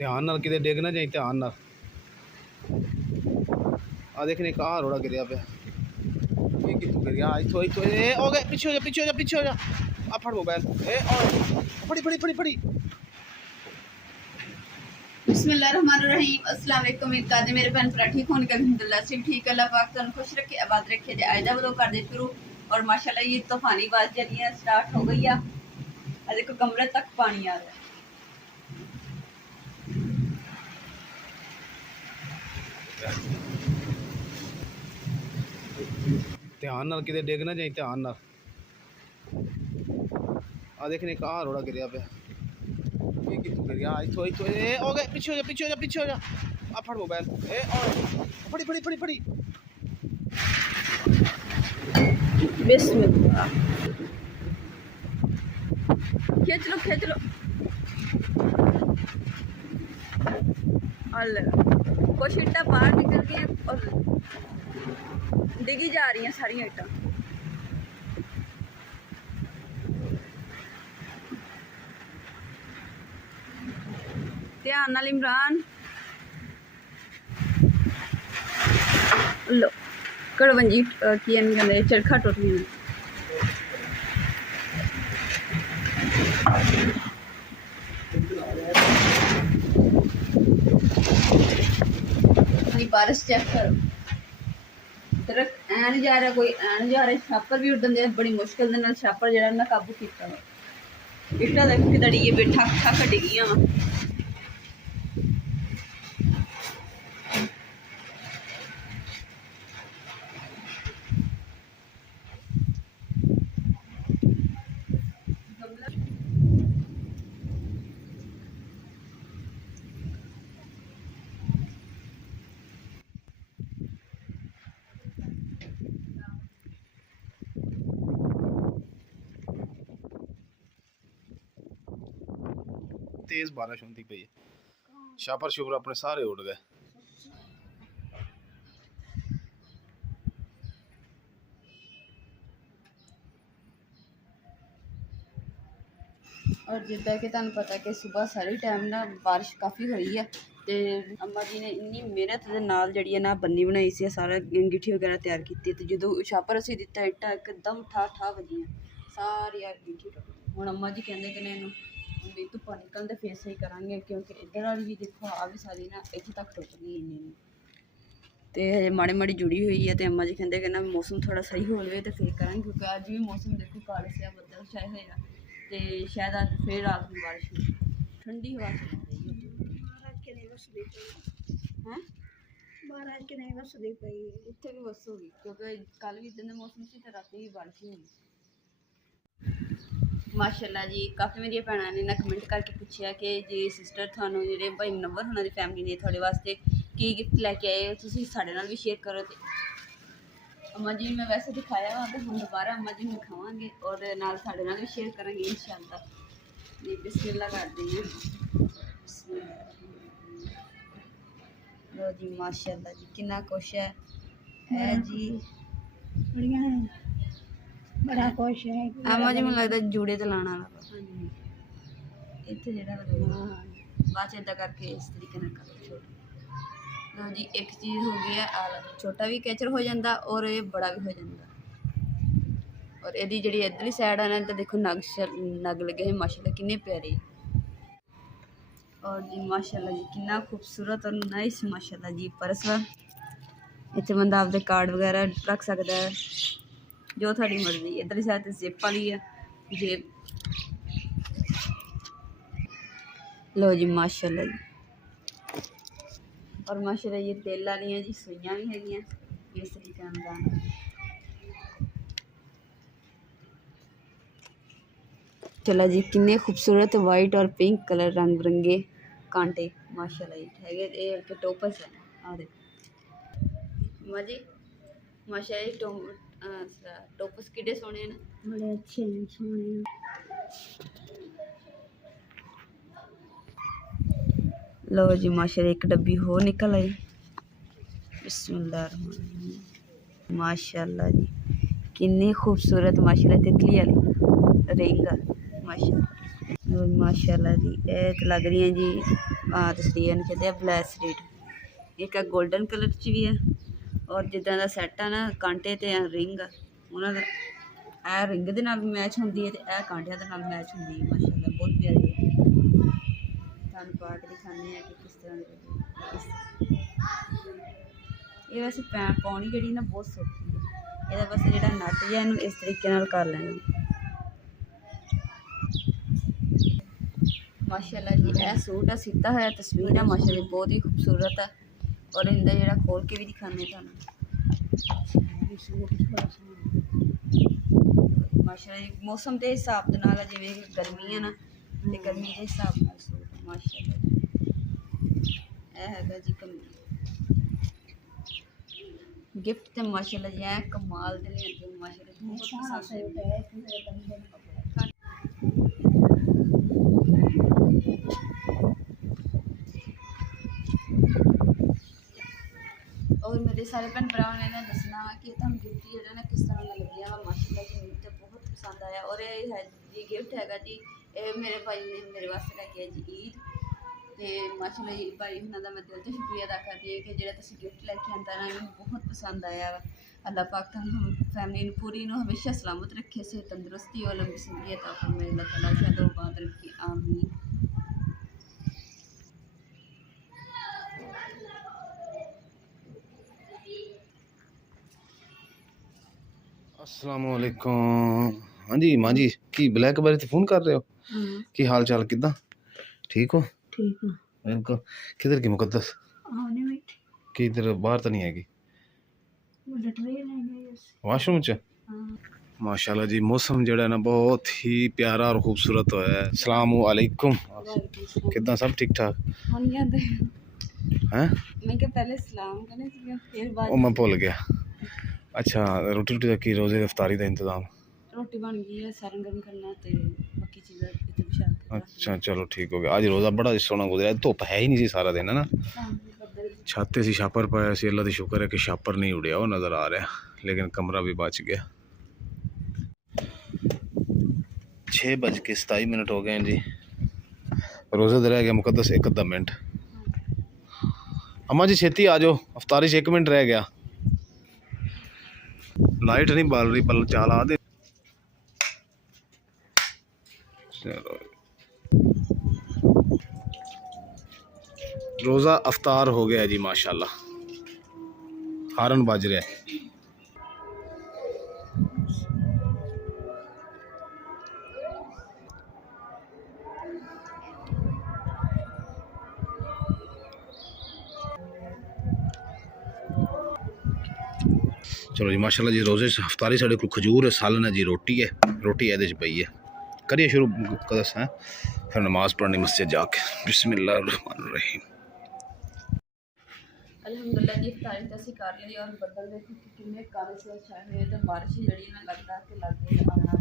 ध्यान नाल किते डिग ना जाई, ध्यान नाल। आ देखने का रोड़ा गिरया पे, ये कितों गिर गया? इथों इथों ए हो गए, पीछे हो जा, पीछे हो जा, पीछे हो जा। आ फड़ मोबाइल ए और फड़ी फड़ी फड़ी फड़ी। बिस्मिल्लाहिर्रहमानिर्रहीम। अस्सलाम वालेकुम। उम्मीद करते मेरे भैन भरा ठीक होने का, अल्हम्दुलिल्लाह से ठीक। अल्लाह पाक तुम खुश रखे, आबाद रखे। आज दा व्लॉग कर दे शुरू। और माशाल्लाह ये तूफानी बारिश जड़ी स्टार्ट हो गई है। आज देखो कमरे तक पानी आ रहा है। ध्यान नाल किते डिग ना जाई, ध्यान नाल। आ देखने का रोड़ा गिरया पे, ये कितों गिर गया? इथों इथों ए हो गए, पीछे हो जा, पीछे हो जा, पीछे हो जा। आ फड़ मोबाइल ए और फड़ी फड़ी फड़ी फड़ी। बिस्मिल्लाह, खींच लो खींच लो। कुछ ईटा बाहर निकल गई और डिगी जा रही हैं सारी ईटा। ध्यान नाल इमरान। लो कड़वंजी की कहते चरखा टुट गई। बारिश चेक करो, दरख्त ऐ नहीं जा रहा, कोई ऐ नहीं जा रहा। छापर भी उड्डन दे बड़ी मुश्किल दे छापर जरा ना काबू किया। इट्टा देख कि दड़िए बैठा ठक डिगियां वा। तेज बारिश होती पई है, छापर शुपर अपने सारे उड़ गए। और जिदा कि तुहानू पता कि सुबह सारी टाइम ना बारिश काफ़ी हुई है। तो अम्मा जी ने इन्नी मेहनत के नाल जिहड़ी है ना बन्नी बनाई सी, सारा गिट्ठी वगैरह तैयार की। तो जो छापर असीं दिता इट्टा एकदम ठा ठा वजियां सारी गिट्ठी टुट गई। हुण अम्मा जी कहंदे कि इन्हूं भी धुप्पा निकलन ते फिर सही करांगे, क्योंकि इधर वाली भी देखो आ भी सारी ना इत्थे तक टुट गई इन्नी। तो हजे माड़ी माड़ी जुड़ी हुई है। तो अम्मा जी कहते कि ना मौसम थोड़ा सही हो जाए तो फिर करांगे, क्योंकि अज भी मौसम देखो काले से बदल छाए हुए हैं। तो शायद अज फिर रात में बारिश हो। ठंडी हवा चल रही है। इतने भी बस होगी, क्योंकि कल भी इतने मौसम से रात भी बारिश ही होगी। माशाल्लाह जी, काफ़ी मेरी भैनों ने ना कमेंट करके पूछा कि जी सिस्टर थानू जो भाई नंबर होना दी फैमिली ने थोड़े वास्ते की गिफ्ट लैके आए हो, तुसीं साडे नाल भी शेयर करो। तो अम्मा जी मैं वैसे दिखाया वा, तो हम दोबारा अम्मा जी दिखावांगे और नाल साडे नाल भी शेयर करेंगे इंशाअल्लाह। जी बिस्मिल्लाह करते हैं। लो जी माशाल्लाह जी, कितना कुछ है जी, बढ़िया है, बड़ा खुश है। अम्मा जी मैं लगता जूड़े तो लाने वाला इतने जरा बाद च इदा करके इस तरीके ना करो छोटा। लो जी एक चीज़ हो गई है, छोटा भी कैचर हो जाता और ये बड़ा भी हो जाता। और यदि जी इधरली साइड है ना, तो देखो नग लगे हैं माशाल्लाह कितने प्यारे। और जी माशाल्लाह जी कितना खूबसूरत और नाइस माशाल्लाह जी पर्स वा। इतने बंदा आपके कार्ड वगैरह रख सकता है, जो थोड़ी मर्जी। इधरली साइड जिप वाली है जेब। लो जी माशाल्लाह जी, और माशाल्लाह ये तेल वाली हैं जी, सुइयां भी हैगियां इस तरीके नाल। चला जी किन्ने खूबसूरत वाइट और पिंक कलर रंग बिरंगे कांटे माशाल्लाह जी है। ये टोपस है, आ देखो अम्मा जी माशाल्लाह टोपस किड्डे सोहने न, बड़े अच्छे हैं, सोने। लो जी माशाल्लाह एक डब्बी हो निकल आई। बिस्मिल्लाह माशाल्लाह जी किन्नी खूबसूरत माशाल्लाह तितली वाली रिंग माशाल्लाह। माशाल्लाह जी ਇਹ ਤੇ ਲੱਗ ਰਹੀਆਂ ਜੀ ਤਸਵੀਰਾਂ ਨੂੰ ਕਹਿੰਦੇ ਆ ਬਲੈਸਲੇਟ ਇੱਕ ਆ 골ਡਨ ਕਲਰ ਚ ਵੀ ਹੈ ਔਰ ਜਿੱਦਾਂ ਦਾ ਸੈੱਟ ਆ ਨਾ ਕਾਂਟੇ ਤੇ ਰਿੰਗ ਆ ਉਹਨਾਂ ਦਾ ਇਹ ਰਿੰਗ ਦੇ ਨਾਲ ਵੀ ਮੈਚ ਹੁੰਦੀ ਹੈ ਤੇ ਇਹ ਕਾਂਟਿਆਂ ਦੇ ਨਾਲ ਮੈਚ ਹੁੰਦੀ ਹੈ ਮਾਸ਼ਾਅੱਲਾ ਬਹੁਤ ਪਿਆਰੀ ਹੈ ਤੁਹਾਨੂੰ ਪਾ ਕੇ ਦਿਖਾਉਂਦੇ ਆ ਕਿ ਕਿਸ ਤਰ੍ਹਾਂ ਦੀ ਇਹ ਵੈਸੇ ਪਾਉਣੀ ਜਿਹੜੀ ਨਾ ਬਹੁਤ ਸੌਖੀ ਹੈ ਇਹਦਾ ਬਸ ਜਿਹੜਾ ਨਟ ਜਿਹਾ ਇਹਨੂੰ ਇਸ ਤਰੀਕੇ ਨਾਲ ਕਰ ਲੈਣਾ माशाल्लाह जी यह सूट है सीता है तस्वीर है माशाल्लाह बहुत ही खूबसूरत है और इनका जरा खोल के भी दिखाने माशाल्लाह मौसम के हिसाब के नाल जिवें गर्मी है ना ते गर्मी के हिसाब नाल सूट माशाल्लाह यह हैगा जी गिफ्ट ते माशाल्लाह जी कमाल दे लिए माशाल्लाह बहुत पसंद है और मेरे सारे भैन भरावां ने ना दसना कि तुहानूं गिफ्ट जिहड़ा ना किस तरह का लग्गिया वा माशाल्लाह जी मैनूं तो बहुत पसंद आया और ये है जी गिफ्ट हैगा जी ये मेरे भाई ने मेरे वास्ते लैके आए जी ईद ते माशाल्लाह जी भाई हुणां दा मैं दिल तो शुक्रिया अदा करदी हां कि जिहड़ा तुसीं गिफ्ट लैके आंदा ना मैनूं बहुत पसंद आया वा अल्लाह पाक तुहानूं फैमिली नूं पूरी नूं हमेशा सलामत रखे सेहत तंदुरुस्ती और लंबी जिंदगी अता फरमाए अल्लाह ताला शादो बाद रखे आमीन। अस्सलामुअलैकुम। हाँ जी मां जी की ब्लैक बारे ते फोन कर रहे हो की हाल चाल किदा ठीक हो? ठीक है बिल्कुल। किधर की मुकद्दस आने में कि इधर बाहर तो नहीं आएगी वो लट रही है वाशरूम च माशाल्लाह जी मौसम जड़ा ना बहुत ही प्यारा और खूबसूरत होया है। अस्सलामु अलैकुम किदा सब ठीक ठाक हैं? मैं क्या पहले सलाम करने से फिर बाद ओ मैं भूल गया। अच्छा रोटी रोटी की रोजे की इफ्तारी का इंतजाम रोटी बन गई है सारन गर्म करना ते बाकी चीज़ें इतने बिछा अच्छा चलो ठीक हो गया। आज रोज़ा बड़ा सोहना गुजरा धुप है ही नहीं सी सारा दिन है ना छाते से छापर पाया सी अल्लाह की शुक्र है कि छापर नहीं उड़िया वो नज़र आ रहा लेकिन कमरा भी बच गया। 6:27 हो गए जी रोज़े दे रह गया मुकद्दस एक अद्धा मिनट। अम्मा जी छेती आ जाओ अफ्तारी से 1 मिनट रह गया। लाइट नहीं बाल रही पल चाला दे चलो रोज़ा अफ्तार हो गया जी माशाल्लाह हारन बज रहा है। चलो जी माशाल्लाह जी रोज़े अफ्तारी साढ़े को खजूर है सालन है जी रोटी ये पई है करिए शुरू कदस है फिर नमाज पढ़नी मस्जिद जाके बिस्मिल्लाहिर्रहमानिर्रहीम। अल्हम्दुलिल्लाह जी इफ्तारी तो असीं कर ली और बदल देखो कि किन्ने काले से छाए हुए तो बारिश जड़ी ना लगता कि लगे आना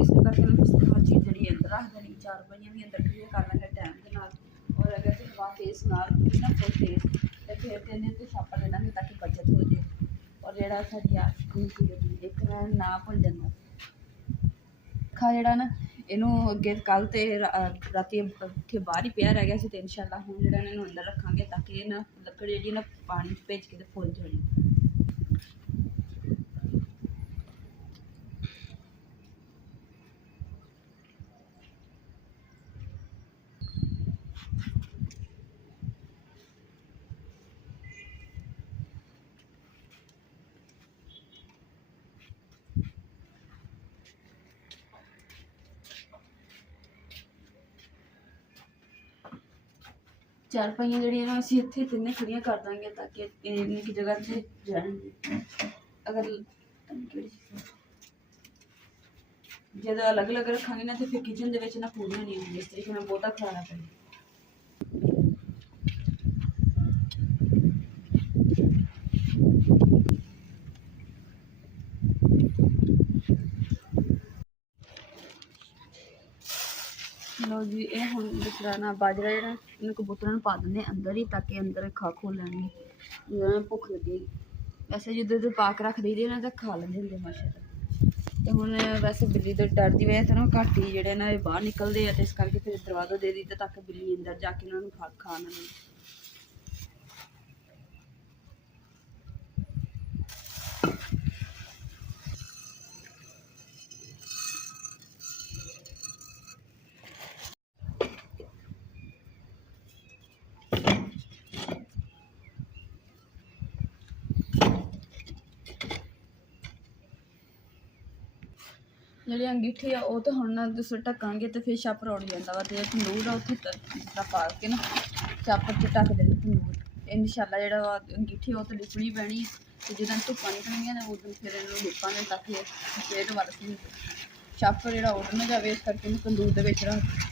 इस करके मैं फिर चीज़ जड़ी अंदर रख देनी 4 बजे भी अंदर क्लियर कर लेंगे टाइम के नाल और अगर हवा तेज नाल ना फुल तेज तो फिर कहने तो छापा दे देंगे ताकि बचत हो जाए और जेड़ा साडी एक ना भुल जांदा खा जेड़ा ना इनू अगे कल तो राती इत्थे बाहर ही पिया रह गया तो इंशाल्लाह हुण जेड़ा इनू अंदर रखांगे ताकि ना लकड़ जी ना पानी भेज के फुल जानी। चार पाइयां जड़ियां ना असीं इत्थे तिन्ने खड़ियां कर देंगे ताकि इन्नी जगह से जाएंगे अगर जब अलग अलग रखांगे ना तो फिर किचन दे विच ना पूरियां नहीं होंदियां इस तरीके नाल बहुता खाना पैंदा। लो जी ये हुण दूसरा ना बाजरा जेह्ड़ा इन्हें कबूतरां नूं पा दिंदे अंदर ही ताकि अंदर खा खो लैन जिद्दां भुख लग्गेगी वैसे जिद्धर उद्धर पा के रख देई दे ना तो खा लैंदे होंदे माशाल्लाह। ਤੇ ਹੁਣ ਵੈਸੇ ਬਿੱਲੀ ਦੇ ਡਰ ਦੀ ਵਜ੍ਹਾ ਤੋਂ ਨਾ ਘੱਟ ਹੀ ਜਿਹੜੇ ਨਾ ਇਹ ਬਾਹਰ ਨਿਕਲਦੇ ਆ, ਤੇ ਇਸ ਕਰਕੇ ਫਿਰ ਦਰਵਾਜ਼ਾ ਦੇ ਦਿੱਤਾ ਤਾਂ ਕਿ ਬਿੱਲੀ ਅੰਦਰ ਜਾ ਕੇ ਉਹਨਾਂ ਨੂੰ ਖਾ ਨਾ ਲਵੇ। ਜਿਹੜੀ ਅੰਗੀਠੀ ਆ ਉਹ ਤਾਂ ਹੁਣ ਨਾ ਦੂਸਰੇ ਢੱਕਾਂਗੇ ਤੇ ਫਿਰ ਛਾਪਰ ਉੜ ਜਾਂਦਾ ਵਾ, ਤੇ ਤੰਦੂਰ ਆ ਉੱਥੇ ਜਿੱਦਾਂ ਪਾ ਕੇ ਨਾ ਛਾਪਰ 'ਚ ਢੱਕ ਦੇਣਾ ਤੰਦੂਰ। ਇਨਸ਼ਾਅੱਲਾ ਜਿਹੜਾ ਵਾ ਅੰਗੀਠੀ ਉਹ ਤਾਂ ਲਿਪਣੀ ਪੈਣੀ, ਤੇ ਜਦੋਂ ਧੁੱਪਾਂ ਨਿਕਲਣਗੀਆਂ ਨਾ ਉਦੋਂ ਫਿਰ ਇਹਨੂੰ ਲਿਪਾਂਗੇ ਤਾਂ ਕਿ ਫੇਰ ਵਰਤ ਨਹੀਂ ਛਾਪਰ ਜਿਹੜਾ ਉੜ ਨਾ ਜਾਵੇ, ਇਸ ਕਰਕੇ ਇਹਨੂੰ ਤੰਦੂਰ ਦੇ ਵਿੱਚ ਰੱਖ।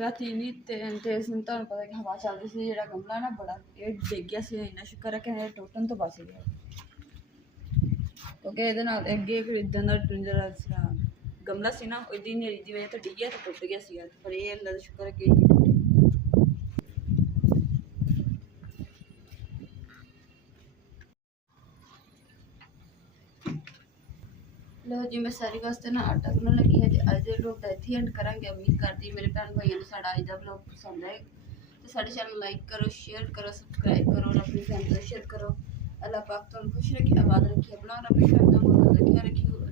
ਰਾਤੀ ਨਹੀਂ ਤੇ ਤੁਹਾਨੂੰ ਪਤਾ ਕਿ ਹਵਾ ਚੱਲਦੀ ਸੀ, ਜਿਹੜਾ ਗਮਲਾ ਨਾ ਬੜਾ ਇਹ ਡਿੱਗ ਗਿਆ ਸੀ। ਇੰਨਾ ਸ਼ੁਕਰ ਹੈ ਕਿ ਇਹ ਟੁੱਟਣ ਤੋਂ ਬਚ ਗਿਆ, ਕਿਉਂਕਿ ਇਹਦੇ ਨਾਲ ਅੱਗੇ ਇਦਾਂ ਦਾ ਜਿਹੜਾ ਗਮਲਾ ਸੀ ਨਾ ਉਹਦੀ ਹਨੇਰੀ ਦੀ ਵਜ੍ਹਾ ਤੋਂ ਡਿੱਗਿਆ ਤੇ ਟੁੱਟ ਗਿਆ ਸੀਗਾ, ਪਰ ਇਹ ਅੱਲਾ ਦਾ ਸ਼ੁਕਰ ਹੈ ਕਿ ਨਹੀਂ ਟੁੱਟਿਆ। ਲੋ ਜੀ ਮੈਂ ਸਾਰੀ ਵਾਸਤੇ ਨਾ ਆਟਾ ਗੁੰਨਣ ਲੱਗੀ ਹਾਂ, ਤੇ ਅੱਜ ਦੇ ਵਲੋਗ ਦਾ ਇੱਥੇ ਐਂਡ ਕਰਾਂਗੇ। ਉਮੀਦ ਕਰਦੀ ਮੇਰੇ ਭੈਣ ਭਾਈਆਂ ਨੂੰ ਸਾਡਾ ਅੱਜ ਦਾ ਵਲੋਗ ਪਸੰਦ ਆਏ, ਤੇ ਸਾਡੇ ਚੈਨਲ ਲਾਈਕ ਕਰੋ, ਸ਼ੇਅਰ ਕਰੋ, ਸਬਸਕ੍ਰਾਈਬ ਕਰੋ ਔਰ ਆਪਣੀ ਫੈਮਿਲੀ ਨਾਲ ਸ਼ੇਅਰ ਕਰੋ। ਅੱਲਾਹ ਪਾਕ ਤੁਹਾਨੂੰ ਖੁਸ਼ ਰੱਖੇ, ਆਬਾਦ ਰੱਖੇ, ਆਪਣਾ ਰੱਬੀ ਫੈਮਿਲੀ ਦਾ ਰੱਖਿਆ ਰੱਖਿਓ।